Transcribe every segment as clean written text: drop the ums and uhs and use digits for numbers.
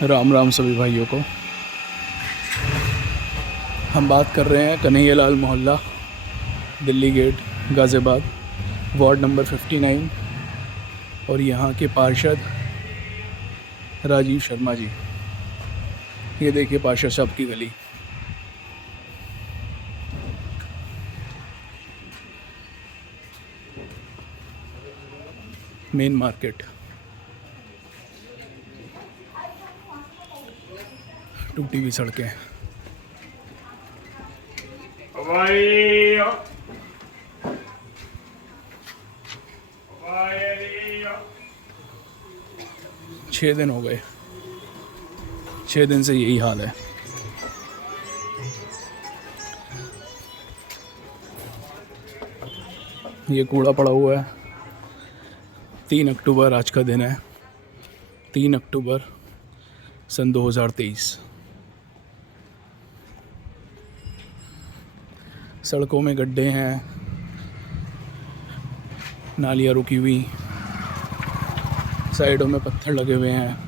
राम राम सभी भाइयों को। हम बात कर रहे हैं कन्हैयालाल मोहल्ला, Delhi Gate, Ghaziabad, ward number 59 और यहाँ के पार्षद राजीव शर्मा जी। ये देखिए पार्षद साहब की गली। मेन मार्केट, टूटी हुई सड़कें। 6 दिन हो गए, 6 दिन से यही हाल है। ये कूड़ा पड़ा हुआ है। 3 अक्टूबर आज का दिन है, 3 अक्टूबर सन 2023। सड़कों में गड्ढे हैं, नालियाँ रुकी हुई, साइडों में पत्थर लगे हुए हैं।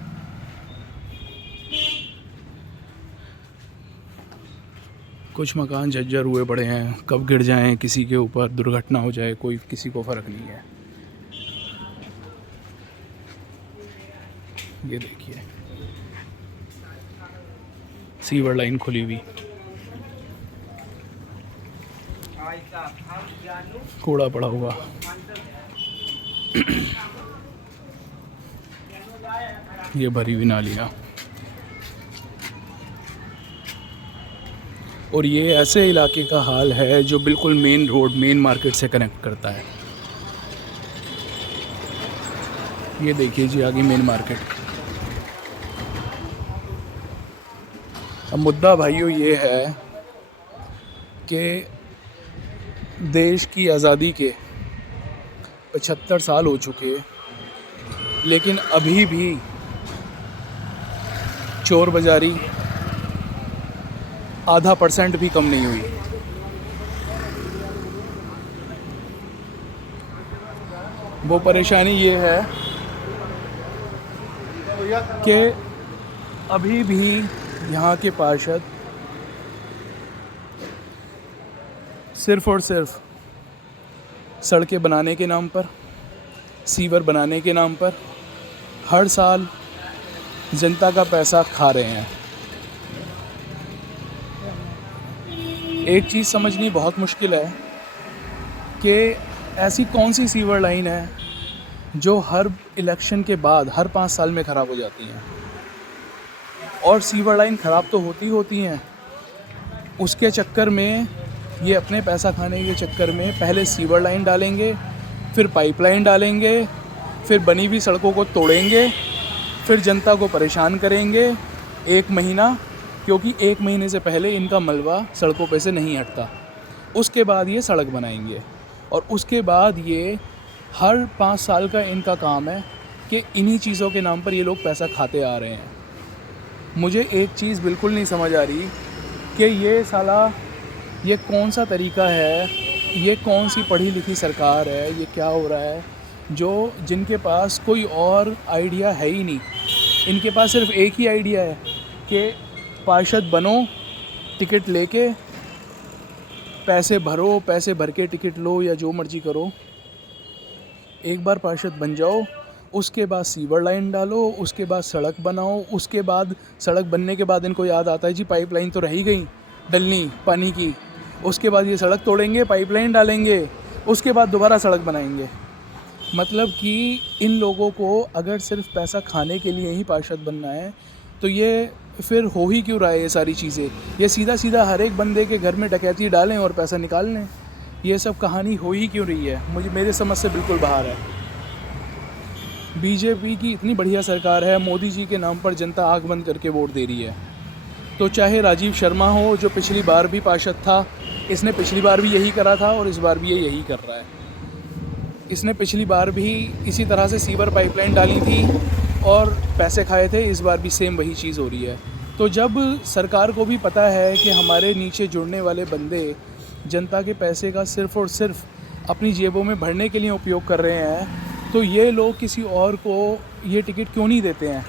कुछ मकान झज्जर हुए पड़े हैं, कब गिर जाएं, किसी के ऊपर दुर्घटना हो जाए, कोई किसी को फ़र्क नहीं है। ये देखिए सीवर लाइन खुली हुई, कूड़ा पड़ा हुआ। ये भरी हुई नालियाँ। और ये ऐसे इलाके का हाल है जो बिल्कुल मेन रोड, मेन मार्केट से कनेक्ट करता है। ये देखिए जी आगे मेन मार्केट। अब मुद्दा भाइयों ये है कि देश की आज़ादी के 75 साल हो चुके, लेकिन अभी भी चोर बाज़ारी आधा % भी कम नहीं हुई। वो परेशानी ये है कि अभी भी यहाँ के पार्षद सिर्फ़ और सिर्फ सड़कें बनाने के नाम पर, सीवर बनाने के नाम पर हर साल जनता का पैसा खा रहे हैं। एक चीज़ समझनी बहुत मुश्किल है कि ऐसी कौन सी सीवर लाइन है जो हर इलेक्शन के बाद हर 5 साल में ख़राब हो जाती हैं। और सीवर लाइन ख़राब तो होती हैं, उसके चक्कर में ये अपने पैसा खाने के चक्कर में पहले सीवर लाइन डालेंगे, फिर पाइपलाइन डालेंगे, फिर बनी हुई सड़कों को तोड़ेंगे, फिर जनता को परेशान करेंगे 1 महीना, क्योंकि 1 महीने से पहले इनका मलबा सड़कों पे से नहीं हटता। उसके बाद ये सड़क बनाएंगे और उसके बाद ये हर 5 साल का इनका काम है कि इन्हीं चीज़ों के नाम पर ये लोग पैसा खाते आ रहे हैं। मुझे एक चीज़ बिल्कुल नहीं समझ आ रही कि ये कौन सा तरीका है, ये कौन सी पढ़ी लिखी सरकार है, ये क्या हो रहा है जिनके पास कोई और आइडिया है ही नहीं। इनके पास सिर्फ एक ही आइडिया है कि पार्षद बनो, टिकट लेके पैसे भरो, पैसे भर के टिकट लो या जो मर्जी करो। एक बार पार्षद बन जाओ, उसके बाद सीवर लाइन डालो, उसके बाद सड़क बनाओ, उसके बाद सड़क बनने के बाद इनको याद आता है जी पाइपलाइन तो रह ही गई डलनी पानी की। उसके बाद ये सड़क तोड़ेंगे, पाइपलाइन डालेंगे, उसके बाद दोबारा सड़क बनाएंगे। मतलब कि इन लोगों को अगर सिर्फ पैसा खाने के लिए ही पार्षद बनना है तो ये फिर हो ही क्यों रहा है ये सारी चीज़ें। ये सीधा सीधा हर एक बंदे के घर में डकैती डालें और पैसा निकाल लें। ये सब कहानी हो ही क्यों रही है, मेरे समझ से बिल्कुल बाहर है। बीजेपी की इतनी बढ़िया सरकार है, मोदी जी के नाम पर जनता आँख बंद करके वोट दे रही है। तो चाहे राजीव शर्मा हो जो पिछली बार भी पार्षद था, इसने पिछली बार भी यही करा था और इस बार भी ये यही कर रहा है। इसने पिछली बार भी इसी तरह से सीवर पाइपलाइन डाली थी और पैसे खाए थे, इस बार भी सेम वही चीज़ हो रही है। तो जब सरकार को भी पता है कि हमारे नीचे जुड़ने वाले बंदे जनता के पैसे का सिर्फ़ और सिर्फ अपनी जेबों में भरने के लिए उपयोग कर रहे हैं, तो ये लोग किसी और को ये टिकट क्यों नहीं देते हैं।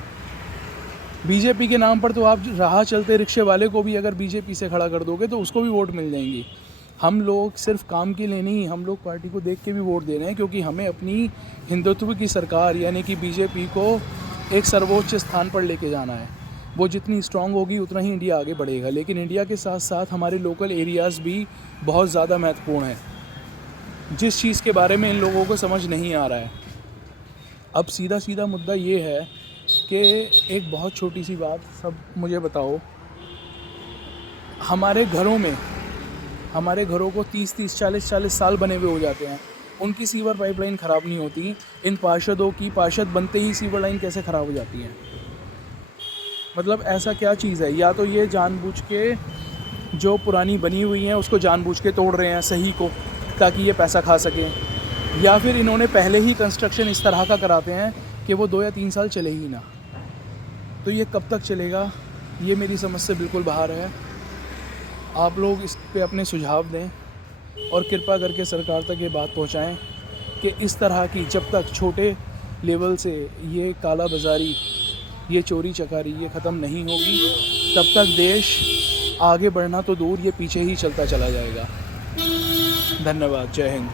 बीजेपी के नाम पर तो आप राह चलते रिक्शे वाले को भी अगर बीजेपी से खड़ा कर दोगे तो उसको भी वोट मिल जाएंगी। हम लोग सिर्फ काम के लिए नहीं, हम लोग पार्टी को देख के भी वोट दे रहे हैं, क्योंकि हमें अपनी हिंदुत्व की सरकार यानी कि बीजेपी को एक सर्वोच्च स्थान पर लेके जाना है। वो जितनी स्ट्रांग होगी उतना ही इंडिया आगे बढ़ेगा। लेकिन इंडिया के साथ साथ हमारे लोकल एरियाज़ भी बहुत ज़्यादा महत्वपूर्ण हैं, जिस चीज़ के बारे में इन लोगों को समझ नहीं आ रहा है। अब सीधा सीधा मुद्दा ये है कि एक बहुत छोटी सी बात, सब मुझे बताओ, हमारे घरों को 30-30, 40-40 साल बने हुए हो जाते हैं, उनकी सीवर पाइपलाइन ख़राब नहीं होती। इन पार्षदों की पार्षद बनते ही सीवर लाइन कैसे ख़राब हो जाती है? मतलब ऐसा क्या चीज़ है? या तो ये जानबूझ के जो पुरानी बनी हुई हैं उसको जानबूझ के तोड़ रहे हैं सही को, ताकि ये पैसा खा सकें, या फिर इन्होंने पहले ही कंस्ट्रक्शन इस तरह का कराते हैं कि वो 2 या 3 साल चले ही ना। तो ये कब तक चलेगा, ये मेरी समझ से बिल्कुल बाहर है। आप लोग इस पे अपने सुझाव दें और कृपा करके सरकार तक ये बात पहुंचाएं कि इस तरह की, जब तक छोटे लेवल से ये काला बाज़ारी, ये चोरी चकारी ये ख़त्म नहीं होगी, तब तक देश आगे बढ़ना तो दूर, ये पीछे ही चलता चला जाएगा। धन्यवाद। जय हिंद।